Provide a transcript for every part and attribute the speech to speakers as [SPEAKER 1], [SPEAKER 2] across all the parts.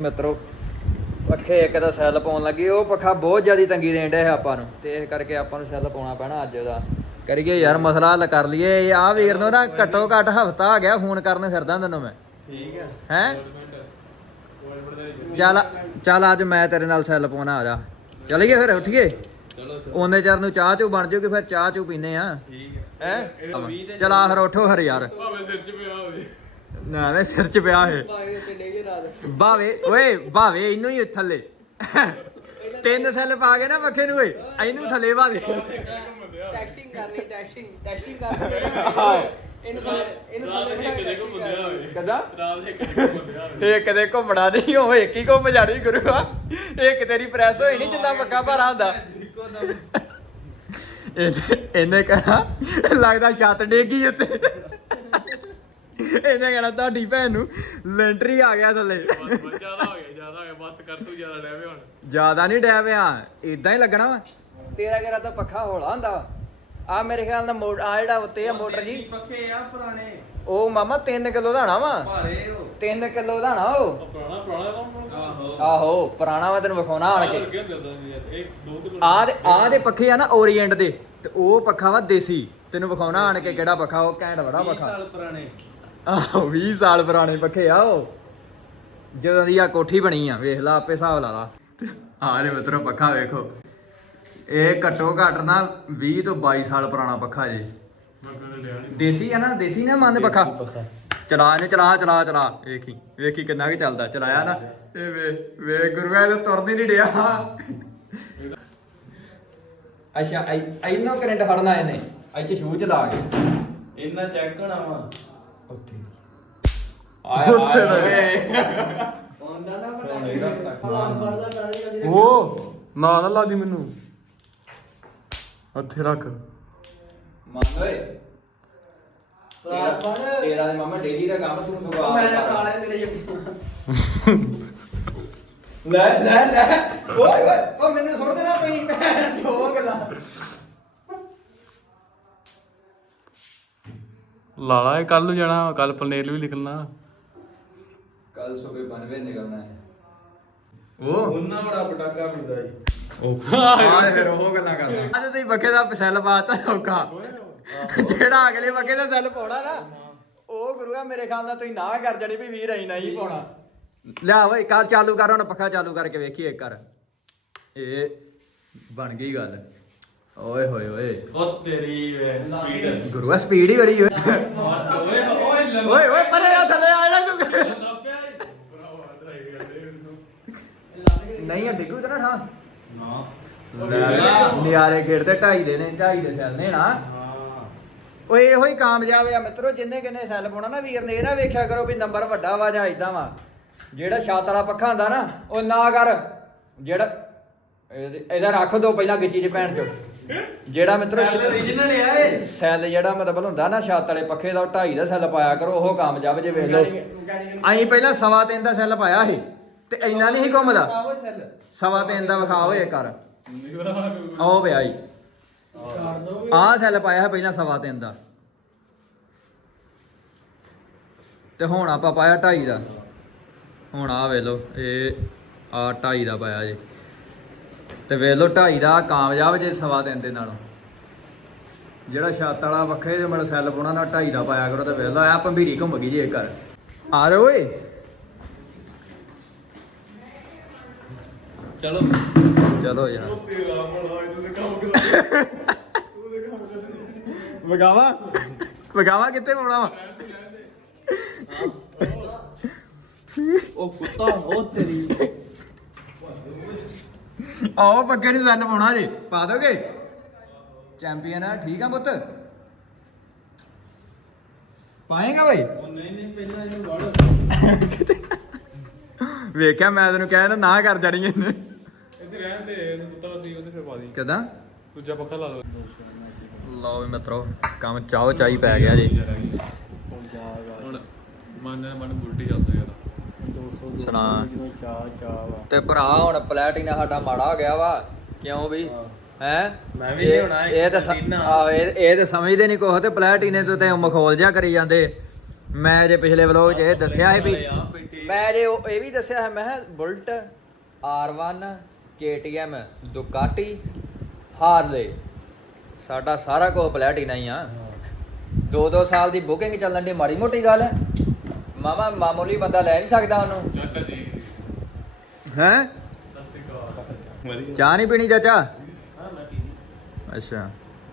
[SPEAKER 1] ਮਿੱਤਰੋ ਪੱਖੇ ਇੱਕ ਤਾਂ ਸੈੱਲ ਪਾਉਣ ਲੱਗੀ, ਉਹ ਪੱਖਾ ਬਹੁਤ ਜ਼ਿਆਦਾ ਤੰਗੀ ਦੇਣ ਡਿਆ ਆਪਾਂ ਨੂੰ, ਤੇ ਇਸ ਕਰਕੇ ਆਪਾਂ ਨੂੰ ਸੈੱਲ ਪਾਉਣਾ ਪੈਣਾ ਅੱਜ ਉਹਦਾ। ਕਰੀਏ ਯਾਰ ਮਸਲਾ ਹੱਲ ਕਰ ਲਈਏ। ਆਹ ਵੀਰ ਨੂੰ ਨਾ ਘੱਟੋ ਘੱਟ ਹਫਤਾ ਆ ਗਿਆ ਫੋਨ ਕਰਨ ਫਿਰਦਾ ਤੈਨੂੰ ਮੈਂ।
[SPEAKER 2] ਠੀਕ ਹੈ
[SPEAKER 1] ਹੈਂ ਚੱਲ ਅੱਜ ਮੈਂ ਤੇਰੇ ਨਾਲ ਸੈੱਲ ਪਾਉਣਾ, ਆ ਜਾ ਚਲੀਏ ਫਿਰ ਉੱਠੀਏ।
[SPEAKER 2] ਚਲੋ
[SPEAKER 1] ਉਹਨੇ ਚਿਰ ਨੂੰ ਚਾਹ ਚੂ ਬਣ ਜਾਊਗੀ, ਫਿਰ ਚਾਹ ਚੂ ਪੀਨੇ ਆ।
[SPEAKER 2] ਠੀਕ
[SPEAKER 1] ਹੈ ਚਲਾ ਫਿਰ ਉੱਠੋ ਫਿਰ ਯਾਰ।
[SPEAKER 2] ਭਾਵੇਂ ਸਿਰ 'ਚ ਪਿਆ ਹੋਵੇ
[SPEAKER 1] ਨਾ ਵੇ ਸਿਰ 'ਚ ਪਿਆ ਹੈ ਭਾਵੇਂ ਓਏ ਭਾਵੇਂ ਇਹਨੂੰ ਹੀ ਥੱਲੇ 3 ਸੈੱਲ ਪਾ ਕੇ ਨਾ ਪੱਖੇ ਨੂੰ ਓਏ ਇਹਨੂੰ ਥੱਲੇ ਪਾ ਦੇ।
[SPEAKER 3] ਟੈਕਸਿੰਗ ਕਰ ਲਈ, ਟੈਕਸਿੰਗ ਕਰ ਲਈ ਇਹਨੂੰ ਥੱਲੇ
[SPEAKER 1] ਕਦਾ
[SPEAKER 2] ਰਾਤ ਇੱਕ ਘੁੰਮਦਿਆ ਹੋਵੇ
[SPEAKER 1] ਇਹ ਕਦੇ ਘੁੰਮਣਾ ਨਹੀਂ, ਉਹ ਇੱਕ ਹੀ ਘੁੰਮ ਜਾਣੀ ਗੁਰੂਆ। ਇੱਕ ਤੇਰੀ ਪ੍ਰੈਸ ਹੋਈ ਨਹੀਂ ਜਿੰਨਾ ਪੱਕਾ ਭਾਰਾ ਹੁੰਦਾ। ਇਹਨੇ ਕਹਿਣਾ ਲੱਗਦਾ ਛੱਤ ਡੇਗੀ ਉੱਤੇ। ਇਹਨੇ ਕਹਿਣਾ ਤੁਹਾਡੀ ਭੈਣ ਨੂੰ ਲੈਂਟਰੀ ਆ ਗਿਆ ਥੱਲੇ।
[SPEAKER 2] ਜ਼ਿਆਦਾ ਹੋ ਗਿਆ ਬਸ ਕਰ ਤੂੰ ਜ਼ਿਆਦਾ ਡੈਵੇ ਹੁਣ।
[SPEAKER 1] ਜ਼ਿਆਦਾ ਨਹੀਂ ਡੈ ਪਿਆ, ਇਦਾਂ ਹੀ ਲੱਗਣਾ ਵਾ। ਤੇਰਾ ਕਿਹੜਾ ਤਾਂ ਪੱਖਾ ਹੌਲਾ ਹੁੰਦਾ। ਆ ਮੇਰੇ ਖਿਆਲ ਨਾਲ ਆ ਜਿਹੜਾ ਉੱਤੇ ਆ ਮੋਟਰ ਜੀ
[SPEAKER 2] ਪੱਖੇ ਆ ਪੁਰਾਣੇ,
[SPEAKER 1] ਉਹ ਮਾਮਾ 3 ਕਿਲੋ ਦਾ ਹੋਣਾ ਵਾ।
[SPEAKER 2] ਭਾਰੇ ਉਹ
[SPEAKER 1] 3 ਕਿਲੋ ਦਾ ਹੋਣਾ ਉਹ।
[SPEAKER 2] ਪੁਰਾਣਾ
[SPEAKER 1] ਆਹੋ ਪੁਰਾਣਾ ਵਾ, ਤੈਨੂੰ ਵਿਖਾਉਣਾ ਆਣ ਕੇ।
[SPEAKER 2] ਇਹ 2 ਕਿਲੋ
[SPEAKER 1] ਆ ਦੇ ਪੱਖੇ ਆ ਨਾ ਓਰੀਐਂਟ ਦੇ, ਤੇ ਉਹ ਪੱਖਾ ਵਾ ਦੇਸੀ। ਤੈਨੂੰ ਵਿਖਾਉਣਾ ਆਣ ਕੇ ਕਿਹੜਾ ਪੱਖਾ ਉਹ, ਘੈਂਟ ਬੜਾ
[SPEAKER 2] 20
[SPEAKER 1] ਪੱਖਾ।
[SPEAKER 2] ਸਾਲ ਪੁਰਾਣੇ।
[SPEAKER 1] ਆਹੋ 20 ਸਾਲ ਪੁਰਾਣੇ ਪੱਖੇ ਆ ਉਹ, ਜਦੋਂ ਦੀ ਆ ਕੋਠੀ ਬਣੀ ਆ। ਵੇਖ ਲਾ ਆਪੇ ਹਿਸਾਬ ਲਾ ਲਾ। ਆਹ ਦੇ ਮਿੱਤਰੋ ਪੱਖਾ ਵੇਖੋ, ਇਹ ਘੱਟੋ ਘੱਟ ਨਾ 20 ਤੋਂ 22 ਸਾਲ ਪੁਰਾਣਾ ਪੱਖਾ ਜੀ। ਦੇਸੀ ਆ ਨਾ, ਦੇਸੀ ਨਾ ਮੰਨ ਪੱਖਾ। ਚਲਾ ਇਹਨੂੰ, ਚਲਾ ਵੇਖੀ ਕਿੰਨਾ ਕਿ ਚੱਲਦਾ। ਚਲਾਇਆ ਨਾ ਇਹ ਵੇ ਗੁਰੂਆ ਇਹ ਤੁਰਦੀ ਨਹੀਂ ਡਿਆ। ਅੱਛਾ ਇਹਨੂੰ ਕਰੰਟ ਫੜਨਾ ਇਹਨੇ, ਇੱਥੇ ਸ਼ੂ ਚਲਾ ਕੇ
[SPEAKER 2] ਇਹਨਾਂ ਚੈੱਕ ਹੋਣਾ ਵਾ
[SPEAKER 1] ਉੱਥੇ
[SPEAKER 2] ਉਹ ਨਾ ਲਾ ਦੀ ਮੈਨੂੰ ਉੱਥੇ ਰੱਖ।
[SPEAKER 1] ਮੰਨ ਓਏ ਤੇਰਾ ਦੇ ਮਾਮਾ ਡੇਲੀ ਦਾ ਕੰਮ ਤੂੰ ਸਵਾਲ ਲੈ ਓਏ ਉਹ ਮੈਨੂੰ ਸੁਣ ਦੇਣਾ ਪਈ ਭੈਣ ਜੋ ਗੱਲਾਂ।
[SPEAKER 2] ਲਾਲਾ ਇਹ ਕੱਲ ਨੂੰ ਜਾਣਾ, ਕੱਲ ਪਲਨੇਲ ਵੀ ਲਿਖਣਾ।
[SPEAKER 1] ਕੱਲ ਸਵੇਰੇ 92 ਨਿਕਲਣਾ ਹੈ।
[SPEAKER 4] ਉਹਨਾਂ ਬੜਾ ਪਟਾਕਾ ਮਿਲਦਾ ਜੀ।
[SPEAKER 1] ਆਹ ਫਿਰ ਉਹ ਗੱਲਾਂ ਕਰਦਾ। ਅੱਜ ਤੁਸੀਂ ਬੱਕੇ ਦਾ ਸੈੱਲ ਪਾਤਾ ਸੌਖਾ। ਜਿਹੜਾ ਅਗਲੇ ਬੱਕੇ ਦਾ ਸੈੱਲ ਪਾਉਣਾ ਨਾ, ਉਹ ਗੁਰੂਆ ਮੇਰੇ ਖਿਆਲ ਨਾਲ ਤੁਸੀਂ ਨਾ ਕਰ ਜਾਣੀ ਵੀ ਵੀਰ ਅਸੀਂ ਨਹੀਂ ਪਾਉਣਾ। ਲਿਆ ਓਏ ਕੱਲ ਚਾਲੂ ਕਰ, ਹੁਣ ਪੱਖਾ ਚਾਲੂ ਕਰਕੇ ਵੇਖੀਏ ਇੱਕ ਕਰ। ਇਹ ਬਣ ਗਈ ਗੱਲ। ਓਏ ਹੋਏ
[SPEAKER 2] ਉਹ ਤੇਰੀ ਸਪੀਡ
[SPEAKER 1] ਗੁਰੂਆ ਸਪੀਡ ਹੀ ਬੜੀ ਓਏ। ਓਏ ਪਰੇ ਆ ਥੱਲੇ ਆ ਜਿਹੜਾ ਤੂੰ। ਨਹੀਂ ਆ ਡਿੱਗੂ ਤੇ ਨਾ ਠਾ
[SPEAKER 2] ਨਾ
[SPEAKER 1] ਨਿਆਰੇ ਖੇਡਦੇ 2.5 ਦੇ ਨੇ, 2.5 ਦੇ ਸੈੱਲ ਨੇ ਨਾ। ਓਏ ਇਹੋ ਹੀ ਕਾਮਯਾਬ ਆ ਮਿੱਤਰੋ, ਜਿੰਨੇ ਕਿੰਨੇ ਸੈੱਲ ਪਾਉਣਾ ਨਾ ਵੀਰ ਨੇ। ਇਹ ਨਾ ਵੇਖਿਆ ਕਰੋ ਵੀ ਨੰਬਰ ਵੱਡਾ ਵਾ ਜਾਂ ਇਦਾਂ ਵਾ। ਜਿਹੜਾ ਛੱਤ ਵਾਲਾ ਪੱਖਾ ਹੁੰਦਾ ਨਾ ਉਹ ਨਾ ਕਰ, ਜਿਹੜਾ ਇਹਦਾ ਰੱਖ ਦੋ ਪਹਿਲਾਂ ਗਿੱਚੀ 'ਚ ਭੈਣ ਚੋ। ਜਿਹੜਾ ਮਿੱਤਰੋ
[SPEAKER 2] ਓਰੀਜਨਲ ਆ ਇਹ
[SPEAKER 1] ਸੈੱਲ ਜਿਹੜਾ ਮਤਲਬ ਹੁੰਦਾ ਨਾ ਛੱਤ ਵਾਲੇ ਪੱਖੇ ਦਾ, ਉਹ 2.5 ਦਾ ਸੈੱਲ ਪਾਇਆ ਕਰੋ, ਉਹ ਕਾਮਯਾਬ ਜੇ ਵੇਖ ਲਓ। ਅਸੀਂ ਪਹਿਲਾਂ 3.25 ਦਾ ਸੈੱਲ ਪਾਇਆ ਸੀ ਤੇ ਇੰਨਾ ਨਹੀਂ ਸੀ ਘੁੰਮਦਾ। 3.25 ਦਾ ਵਿਖਾ ਹੋਏ ਕਰ ਆਓ ਪਿਆ ਜੀ। ਆਹ ਸੈੱਲ ਪਾਇਆ ਹੈ ਪਹਿਲਾਂ 3.25 ਦਾ, ਤੇ ਹੁਣ ਆਪਾਂ ਪਾਇਆ 2.5 ਦਾ। ਹੁਣ ਆ ਵੇਖ ਲਓ, ਇਹ ਆ 2.5 ਦਾ ਪਾਇਆ ਜੀ, ਤੇ ਵੇਖ ਲਓ 2.5 ਦਾ ਕਾਮਯਾਬ ਜੇ 3.25 ਦੇ ਨਾਲੋਂ। ਜਿਹੜਾ ਛੱਤ ਵਾਲਾ ਪੱਖੇ ਜੇ ਮਤਲਬ ਸੈੱਲ ਪਾਉਣਾ ਨਾ 2.5 ਦਾ ਪਾਇਆ ਕਰੋ, ਤੇ ਵੇਖ ਲਓ ਆ ਭੰਬੀਰੀ ਘੁੰਮ ਗਈ ਜੀ ਇੱਕ ਕਰ। ਆ ਰਹੇ ਓਏ ਚਲੋ ਯਾਰ ਵਗਾਵਾ ਕਿੱਥੇ ਪਾਉਣਾ ਵਾ?
[SPEAKER 4] ਉਹ ਕੁੱਤਾ ਹੋ ਤੇਰੀ।
[SPEAKER 1] ਆਓ ਪੱਕੇ ਨਹੀਂ ਸੈੱਲ ਪਾਉਣਾ ਜੀ, ਪਾ ਦੋਗੇ? ਚੈਂਪੀਅਨ ਆ, ਠੀਕ ਆ ਪੁੱਤ, ਪਾਏਗਾ ਬਈ?
[SPEAKER 4] ਨਹੀਂ ਪਹਿਲਾਂ ਇਹਨੂੰ ਵੜ।
[SPEAKER 1] ਵੇਖਿਆ ਮੈਂ ਤੈਨੂੰ ਕਹਿ ਨਾ ਕਰ ਜਾਣੀ ਇਹਨੇ।
[SPEAKER 2] ਇੱਥੇ ਰਹਿਣ ਦੇ, ਇਹਨੂੰ ਕੁੱਤਾ ਸੀ ਉਹਦੇ ਫਿਰ ਪਾ ਦੀ।
[SPEAKER 1] ਕਿਦਾਂ
[SPEAKER 2] ਦੂਜਾ ਪੱਖਾ ਲਾ ਦੋ।
[SPEAKER 1] ਲਓ ਵੀ ਮਿੱਤਰੋ ਕੰਮ ਚਾਹੋ ਚਾਹੀ ਪੈ ਗਿਆ ਜੀ।
[SPEAKER 2] ਹੁਣ ਮਨ ਬੁਲਟੀ ਚੱਲਦਾ ਯਾਰ।
[SPEAKER 1] ਸੁਣਾ ਤੇ ਭਰਾ ਹੁਣ ਪਲੈਟੀਨਾ ਸਾਡਾ ਮਾੜਾ ਹੋ ਗਿਆ ਵਾ। ਕਿਉਂ ਵੀ ਹੈ?
[SPEAKER 2] ਮੈਂ ਵੀ ਲਿਆਉਣਾ
[SPEAKER 1] ਇਹ ਤਾਂ ਇਹ ਤਾਂ ਸਮਝਦੇ ਨਹੀਂ ਕੁਛ, ਤੇ ਪਲੈਟੀਨੇ ਤੋਂ ਤੇ ਮਖੌਲ ਜਿਹਾ ਕਰੀ ਜਾਂਦੇ। ਮੈਂ ਜੇ ਪਿਛਲੇ ਵਲੋਗ 'ਚ ਇਹ ਦੱਸਿਆ ਸੀ ਵੀ ਮੈਂ ਜੇ ਇਹ ਵੀ ਦੱਸਿਆ ਹੈ ਮੈਂ ਕਿਹਾ ਬੁਲਟ R1 KTM ਦੁਕਾਟੀ ਹਾਰਲੇ ਸਾਡਾ ਸਾਰਾ ਕੁਝ ਪਲੈਟੀਨਾ ਹੀ ਆ 2-2 ਸਾਲ ਦੀ ਬੁਕਿੰਗ ਚੱਲਣ ਦੀ ਮਾੜੀ ਮੋਟੀ ਗੱਲ ਹੈ ਮਾਮਾ ਮਾਮੂਲੀ ਬੰਦਾ ਲੈ ਨਹੀਂ ਸਕਦਾ ਉਹਨੂੰ
[SPEAKER 2] ਚਾਚਾ ਜੀ
[SPEAKER 1] ਹੈਂ
[SPEAKER 2] ਸਸੀ ਕਾ
[SPEAKER 1] ਚਾਹ ਨਹੀਂ ਪੀਣੀ ਚਾਚਾ
[SPEAKER 2] ਹਾਂ ਮੈਂ ਕੀ
[SPEAKER 1] ਅੱਛਾ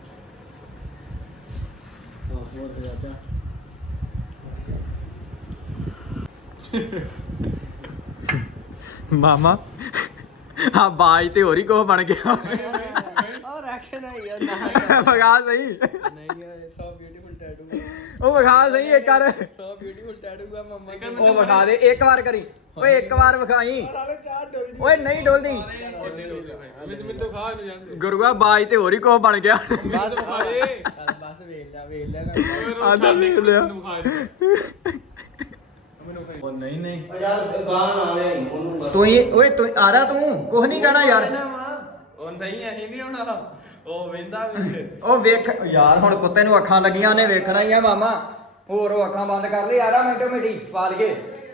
[SPEAKER 1] ਮਾਮਾ ਆ ਬਾਜ ਤੇ ਹੋਰ ਹੀ ਕੁਝ ਬਣ ਗਿਆ
[SPEAKER 3] ਔਰ ਐਕਸ਼ਨ ਹੈ ਯਾਰ ਨਾ
[SPEAKER 1] ਵਗਾ ਸਹੀ
[SPEAKER 3] ਨਹੀਂ ਯਾਰ ਸੋ ਬਿਊਟੀਫੁਲ ਟੈਟੂ
[SPEAKER 1] ਉਹ ਵਗਾ ਸਹੀ ਇੱਕ ਕਰ
[SPEAKER 3] ਸੋ ਬਿਊਟੀਫੁਲ ਟੈਟੂ ਦਾ ਮਮਾ
[SPEAKER 1] ਉਹ ਵਿਖਾ ਦੇ ਇੱਕ ਵਾਰ ਕਰੀ ਓਏ ਇੱਕ ਵਾਰ ਵਿਖਾਈ
[SPEAKER 3] ਸਾਲੇ ਚਾਹ ਡੋਲੀ
[SPEAKER 1] ਓਏ ਨਹੀਂ ਡੋਲਦੀ
[SPEAKER 2] ਮੈਂ ਤਾਂ ਖਾ ਨਹੀਂ ਜਾਂਦੇ
[SPEAKER 1] ਗੁਰੂਆ ਬਾਜ ਤੇ ਹੋਰ ਹੀ ਕੁਝ ਬਣ ਗਿਆ
[SPEAKER 2] ਮੈਂ ਤਾਂ ਖਾ ਦੇ
[SPEAKER 3] ਬਸ ਵੇਖ ਲੈ
[SPEAKER 1] ਆਂਦਾ ਵੇਖ ਲਿਆ
[SPEAKER 2] ਮੈਨੂੰ ਖਾ ਦੇ
[SPEAKER 4] ਉਹ ਨਹੀਂ ਨਹੀਂ
[SPEAKER 5] ਯਾਰ ਗਾਣ ਆ ਰਿਹਾ ਉਹਨੂੰ
[SPEAKER 1] ਤੂੰ ਹੀ ਓਏ ਤੂੰ ਆ ਰਿਹਾ ਤੂੰ ਕੁਝ ਨਹੀਂ ਕਹਿਣਾ ਯਾਰ
[SPEAKER 4] ਉਹ ਨਹੀਂ ਅਸੀਂ ਨਹੀਂ ਹੋਣਾ ਉਹ ਵੇਂਦਾ ਵਿੱਚ
[SPEAKER 1] ਉਹ ਵੇਖ ਯਾਰ ਹੁਣ ਕੁੱਤੇ ਨੂੰ ਅੱਖਾਂ ਲੱਗੀਆਂ ਨੇ ਵੇਖਣਾ ਹੀ ਆ ਮਾਮਾ ਹੋਰ ਉਹ ਅੱਖਾਂ ਬੰਦ ਕਰ ਲਈ ਆ ਰਿਹਾ ਮਿੰਟੋ ਮਿੰਟੀ ਪਾ ਲਈਏ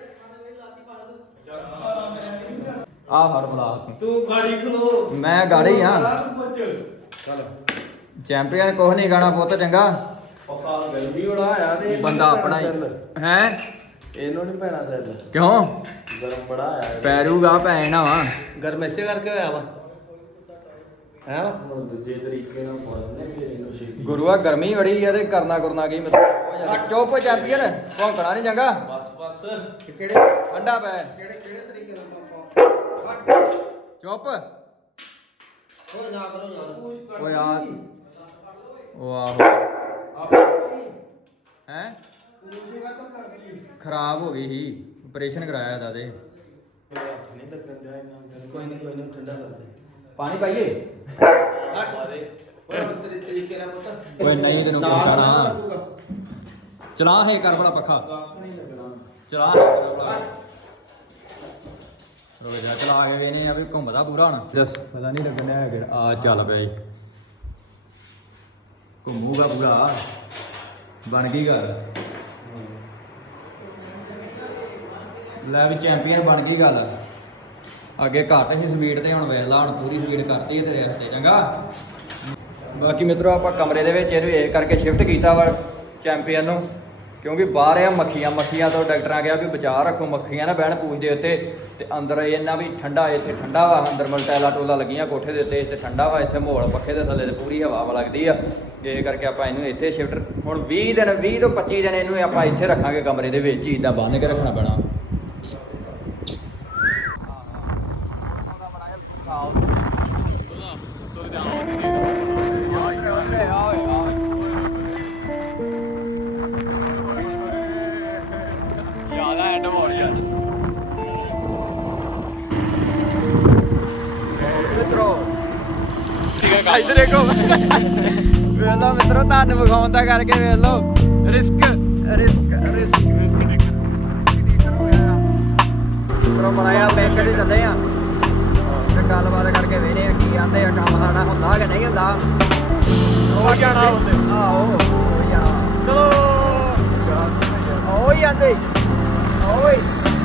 [SPEAKER 1] ਆ ਫੜ ਬਲਾ
[SPEAKER 4] ਤੂੰ ਗਾੜੀ ਖਲੋ
[SPEAKER 1] ਮੈਂ ਗਾੜੀ ਆ
[SPEAKER 5] ਚੱਲ
[SPEAKER 1] ਚੈਂਪੀਅਨ ਕੁਝ ਨਹੀਂ ਗਾਣਾ ਪੁੱਤ ਚੰਗਾ
[SPEAKER 4] ਪੱਕਾ ਗਰਮੀ ਬੜਾ ਆਇਆ ਤੇ
[SPEAKER 1] ਬੰਦਾ ਆਪਣਾ ਹੀ ਹੈ
[SPEAKER 4] ਇਹਨੂੰ ਨਹੀਂ ਪੈਣਾ ਸੈੱਲ
[SPEAKER 1] ਕਿਉਂ
[SPEAKER 4] ਗਰਮ ਬੜਾ ਆਇਆ
[SPEAKER 1] ਪੈਰੂਗਾ ਭੈਣਾ ਵਾ
[SPEAKER 4] ਗਰਮ ਇਸੇ ਕਰਕੇ ਹੋਇਆ ਵਾ ਹੈ ਹੁਣ ਦੂਜੇ ਤਰੀਕੇ ਨਾਲ ਪਾਉਣੇ ਫਿਰ ਇਹਨੂੰ ਛੇਤੀ
[SPEAKER 1] ਗੁਰੂਆ ਗਰਮੀ ਬੜੀ ਆ ਤੇ ਕਰਨਾ ਕੀ ਮਤਲਬ ਚੁੱਪ ਚੈਂਪੀਅਨ ਭੌਂਕਣਾ ਨਹੀਂ ਚੰਗਾ
[SPEAKER 4] ਬਸ
[SPEAKER 5] ਕਿਹੜੇ
[SPEAKER 1] ਠੰਡਾ ਪੈ
[SPEAKER 5] ਕਿਹੜੇ ਤਰੀਕੇ ਨਾਲ ਪਾਪਾ
[SPEAKER 1] ਚੁੱਪ
[SPEAKER 5] ਹੋਰ ਨਾ ਕਰੋ ਯਾਰ
[SPEAKER 1] ਓ ਯਾਰ ਉਹ ਆਹੋ
[SPEAKER 5] ਆਪੇ
[SPEAKER 1] ਹੈ ਖਰਾਬ ਹੋ ਗਈ ਸੀ ਆਪਰੇਸ਼ਨ ਕਰਾਇਆ ਇਹਦਾ ਤੇ
[SPEAKER 4] ਨਹੀਂ ਲੱਗਣ ਦਿਆ ਇਹਨਾਂ ਕੋਈ ਨਹੀਂ ਠੰਡਾ ਕਰ ਦੇ
[SPEAKER 1] ਪਾਣੀ ਪਾਈਏ
[SPEAKER 4] ਹੋਰ ਤੇਰੇ ਤਰੀਕੇ ਨਾਲ ਪੁੱਤ
[SPEAKER 1] ਓਏ ਨਹੀਂ ਤੈਨੂੰ ਪੁੱਛਣਾ ਚਲਾ ਹੈ ਕਰ ਭਲਾ ਪੱਖਾ
[SPEAKER 4] ਨਹੀਂ ਲੱਗਣਾ
[SPEAKER 1] ਚਲਾ ਹੈ ਭਲਾ ਰੋ ਜਾ ਚਲਾ ਕੇ ਵੇਨੇ ਆ ਵੀ ਘੁੰਮਦਾ ਪੂਰਾ ਹੁਣ ਦੱਸ ਪਤਾ ਨਹੀਂ ਲੱਗਣਾ ਹੈ ਕਿਹੜਾ ਆ ਚੱਲ ਪਿਆ ਜੀ ਘੁੰਮੂਗਾ ਪੂਰਾ ਬਣ ਗਈ ਗੱਲ ਲੈ ਵੀ ਚੈਂਪੀਅਨ ਬਣ ਗਈ ਗੱਲ ਅੱਗੇ ਘੱਟ ਸੀ ਸਪੀਡ ਤੇ ਹੁਣ ਵੇਖ ਲਾ ਹੁਣ ਪੂਰੀ ਸਪੀਡ ਕਰਤੀ ਹੈ ਤੇਰੇ ਹੱਥੇ ਚੰਗਾ ਬਾਕੀ ਮਿੱਤਰੋ ਆਪਾਂ ਕਮਰੇ ਦੇ ਵਿੱਚ ਇਹਨੂੰ ਇਹ ਕਰਕੇ ਸ਼ਿਫਟ ਕੀਤਾ ਵਾ ਚੈਂਪੀਅਨ ਨੂੰ ਕਿਉਂਕਿ ਬਾਹਰ ਆ ਮੱਖੀਆਂ ਤੋਂ ਡਾਕਟਰਾਂ ਕਿਹਾ ਵੀ ਬਚਾਅ ਰੱਖੋ ਮੱਖੀਆਂ ਨਾ ਬਹਿਣ ਪੂਛ ਦੇ ਉੱਤੇ ਤੇ ਅੰਦਰ ਇਹਨਾਂ ਵੀ ਠੰਡਾ ਇੱਥੇ ਠੰਡਾ ਵਾ ਅੰਦਰ ਮਲਟੈਲਾ ਟੋਲਾ ਲੱਗੀਆਂ ਕੋਠੇ ਦੇ ਉੱਤੇ ਇੱਥੇ ਠੰਡਾ ਵਾ ਇੱਥੇ ਮਾਹੌਲ ਪੱਖੇ ਦੇ ਥੱਲੇ ਤੇ ਪੂਰੀ ਹਵਾ ਲੱਗਦੀ ਆ ਇਹ ਕਰਕੇ ਆਪਾਂ ਇਹਨੂੰ ਇੱਥੇ ਸ਼ਿਫਟ ਹੁਣ 20 ਤੋਂ 25 ਦਿਨ ਇਹਨੂੰ ਆਪਾਂ ਇੱਥੇ ਰੱਖਾਂਗੇ ਕਮਰੇ ਦੇ ਵਿੱਚ ਹੀ ਇਦਾਂ ਬੰਨ੍ਹ ਕੇ ਰੱਖਣਾ ਪੈਣਾ ਜ਼ਿਆਦਾ ਐਂਡ ਹੋ ਰਹੀ ਮਿੱਤਰੋ ਠੀਕ ਹੈ ਇੱਧਰ ਦੇਖੋ ਵੇਖ ਲਓ ਮਿੱਤਰੋ ਤੁਹਾਨੂੰ ਵਿਖਾਉਣ ਦਾ ਕਰਕੇ ਵੇਖ ਲਓ ਰਿਸਕ ਮਿੱਤਰੋ ਬਣਾਇਆ ਬੈਂਕ ਦੇ ਚੱਲੇ ਆ ਤੇ ਗੱਲਬਾਤ ਕਰਕੇ ਵੇਨੇ ਕੀ ਆਂਦੇ ਆ ਕੰਮ ਸਾਡਾ ਹੁੰਦਾ ਕਿ ਨਹੀਂ ਹੁੰਦਾ ਹੋ ਜਾਣਾ ਆਹੋ ਹੋ ਜਾਣਾ ਚਲੋ ਓਏ ਆਂਦੇ ਓਏ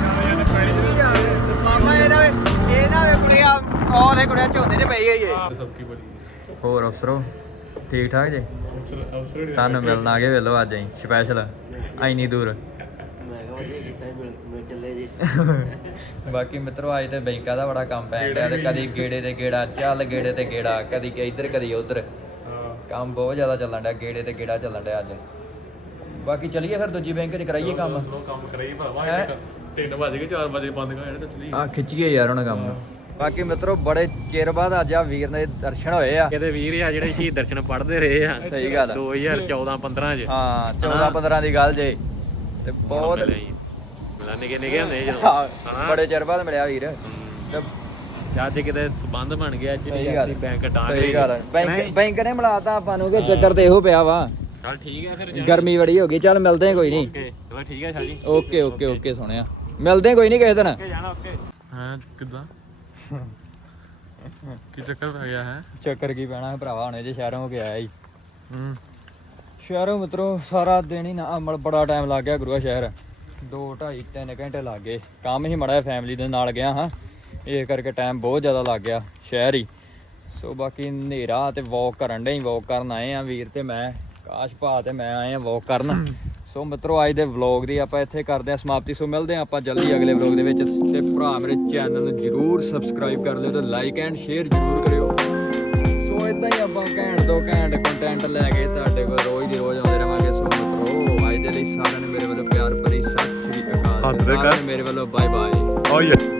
[SPEAKER 1] ਮਾਮਾ ਇਹਨਾਂ ਕੁੜੀਆਂ ਉਹਦੇ ਕੁੜੀਆਂ ਝੋਨੇ 'ਚ ਪਈ ਗਈ ਏ
[SPEAKER 2] ਸਭ ਕੀ ਬੜੀ
[SPEAKER 1] ਹੋਰ ਅਫਸਰੋ ਠੀਕ ਠਾਕ ਜੀ
[SPEAKER 2] ਅਫਸਰ
[SPEAKER 1] ਤੁਹਾਨੂੰ ਮਿਲਣ ਆ ਗਏ ਵੇਲੋ ਅੱਜ ਅਸੀਂ ਸਪੈਸ਼ਲ ਐਨੀ ਦੂਰ
[SPEAKER 5] ਮੈਂ ਕਿਹਾ ਵਧੀਆ ਕੀਤਾ ਮਿਲ ਚੱਲੇ ਜੀ
[SPEAKER 1] ਬਾਕੀ ਮਿੱਤਰੋ ਅੱਜ ਤੇ ਬੈਂਕਾਂ ਦਾ ਬੜਾ ਕੰਮ ਪੈਣ ਡਿਆ ਤੇ ਕਦੀ ਗੇੜੇ ਤੇ ਗੇੜਾ ਚੱਲ ਗੇੜੇ ਤੇ ਗੇੜਾ ਕਦੀ ਇੱਧਰ ਕਦੀ ਉੱਧਰ
[SPEAKER 2] ਹਾਂ
[SPEAKER 1] ਕੰਮ ਬਹੁਤ ਜ਼ਿਆਦਾ ਚੱਲਣ ਡਿਆ ਗੇੜੇ ਤੇ ਗੇੜਾ ਚੱਲਣ ਡਿਆ ਅੱਜ ਬਾਕੀ ਚਲੀਏ ਫਿਰ ਦੂਜੀ ਬੈਂਕ 'ਚ ਕਰਾਈਏ ਕੰਮ
[SPEAKER 2] ਚਲੋ ਕੰਮ ਕਰਾਈ ਭਰਾਵਾ
[SPEAKER 1] ਹੈਂ?
[SPEAKER 2] 3 ਵਜੇ 4 ਵਜੇ ਬੰਦ ਕਰ ਜਾਣਾ ਤਾਂ ਚਲੀ
[SPEAKER 1] ਆ ਖਿੱਚੀਏ ਯਾਰ ਹੁਣ ਕੰਮ ਬਾਕੀ ਮਿੱਤਰੋ ਬੜੇ ਚਿਰ ਬਾਅਦ ਅੱਜ ਆ ਵੀਰ ਦੇ ਦਰਸ਼ਨ ਹੋਏ ਆ
[SPEAKER 6] ਇਹਦੇ ਵੀਰ ਆ ਜਿਹੜੇ ਸ਼ਹੀਦ ਦਰਸ਼ਨ ਪੜ੍ਹਦੇ ਰਹੇ ਆ
[SPEAKER 1] ਸਹੀ ਗੱਲ
[SPEAKER 6] 2014-15 ਚ
[SPEAKER 1] ਹਾਂ 14-15 ਦੀ ਗੱਲ ਜੇ ਤੇ ਬਹੁਤ
[SPEAKER 6] ਮਿਲਾ ਨਿੱਕੇ ਨਿੱਕੇ ਹੁੰਦੇ ਜਦੋਂ
[SPEAKER 1] ਹਾਂ, ਬੜੇ ਚਿਰ ਬਾਅਦ ਮਿਲਿਆ ਵੀਰ ਤੇ
[SPEAKER 6] ਜਦ ਕਿਤੇ ਸੰਬੰਧ ਬਣ ਗਿਆ
[SPEAKER 1] ਸਹੀ ਗੱਲ
[SPEAKER 6] ਬੈਂਕ ਡਾਂਗ
[SPEAKER 1] ਸਹੀ ਗੱਲ ਬੈਂਕ ਨੇ ਮਿਲਾਤਾ ਆਪਾਂ ਨੂੰ ਕਿ ਚੱਕਰ ਤੇ ਇਹੋ ਪਿਆ ਵਾ
[SPEAKER 6] ਚਲ ਠੀਕ ਹੈ ਫਿਰ
[SPEAKER 1] ਗਰਮੀ ਬੜੀ ਹੋ ਗਈ ਚੱਲ ਮਿਲਦੇ ਆ ਕੋਈ ਨਹੀਂ
[SPEAKER 6] ਓਕੇ ਚਲੋ ਠੀਕ ਹੈ ਸ਼ਾਹ ਜੀ
[SPEAKER 1] ਓਕੇ ਸੁਣਿਆ ਮਿਲਦੇ ਆ ਕੋਈ ਨਹੀਂ ਕਿਸੇ ਦਿਨ
[SPEAKER 6] ਓਕੇ ਜਾਣਾ ਓਕੇ
[SPEAKER 2] ਹਾਂ ਕਿਦਾਂ ਕੀ ਚੱਕਰ ਪੈ ਗਿਆ ਹੈ
[SPEAKER 1] ਚੱਕਰ ਕੀ ਪੈਣਾ ਭਰਾਵਾ ਹੁਣੇ ਜੇ ਸ਼ਹਿਰੋਂ ਹੋ ਕੇ ਆਇਆ ਜੀ ਸ਼ਹਿਰੋਂ ਮਿੱਤਰੋ ਸਾਰਾ ਦਿਨ ਹੀ ਨਾ ਬੜਾ ਟਾਈਮ ਲੱਗ ਗਿਆ ਗੁਰੂਆ ਸ਼ਹਿਰ 2 2.5 3 ਘੰਟੇ ਲੱਗ ਗਏ ਕੰਮ ਹੀ ਮੜਾ ਫੈਮਿਲੀ ਦੇ ਨਾਲ ਗਿਆ ਹਾਂ ਇਹ ਕਰਕੇ ਟਾਈਮ ਬਹੁਤ ਜ਼ਿਆਦਾ ਲੱਗ ਗਿਆ ਸ਼ਹਿਰ ਹੀ ਸੋ ਬਾਕੀ ਹਨੇਰਾ ਤੇ ਵਾਕ ਕਰਨ ਡੇ ਵਾਕ ਕਰਨ ਆਏ ਆ ਵੀਰ ਤੇ ਮੈਂ ਕਾਸ਼ ਭਾ ਤੇ ਮੈਂ ਆਏ ਆ ਵਾਕ ਕਰਨ ਸੋ ਮਿੱਤਰੋ ਅੱਜ ਦੇ ਵਲੌਗ ਦੀ ਆਪਾਂ ਇੱਥੇ ਕਰਦੇ ਆ ਸਮਾਪਤੀ ਸੋ ਮਿਲਦੇ ਆ ਆਪਾਂ ਜਲਦੀ ਅਗਲੇ ਵਲੌਗ ਦੇ ਵਿੱਚ ਤੇ ਭਰਾ ਮੇਰੇ ਚੈਨਲ ਨੂੰ ਜਰੂਰ ਸਬਸਕ੍ਰਾਈਬ ਕਰ ਲਿਓ ਤੇ ਲਾਈਕ ਐਂਡ ਸ਼ੇਅਰ ਜਰੂਰ ਕਰਿਓ ਸੋ ਇਦਾਂ ਹੀ ਆਪਾਂ ਘੈਂਟ ਤੋਂ ਘੈਂਟ ਕੰਟੈਂਟ ਲੈ ਕੇ ਤੁਹਾਡੇ ਕੋਲ ਰੋਜ਼ ਦੀ ਰੋਜ਼ ਆਉਂਦੇ ਰਵਾਂਗੇ ਸੋ ਮਿੱਤਰੋ ਅੱਜ ਦੇ ਲਈ ਸਾਰਿਆਂ ਨੂੰ ਮੇਰੇ ਵੱਲੋਂ ਪਿਆਰ ਭਰੀ ਸਤਿ ਸ਼੍ਰੀ ਅਕਾਲ ਤੇ ਸਾਰਿਆਂ ਨੂੰ ਮੇਰੇ ਵੱਲੋਂ ਬਾਏ ਬਾਏ
[SPEAKER 2] ਓ ਯਾ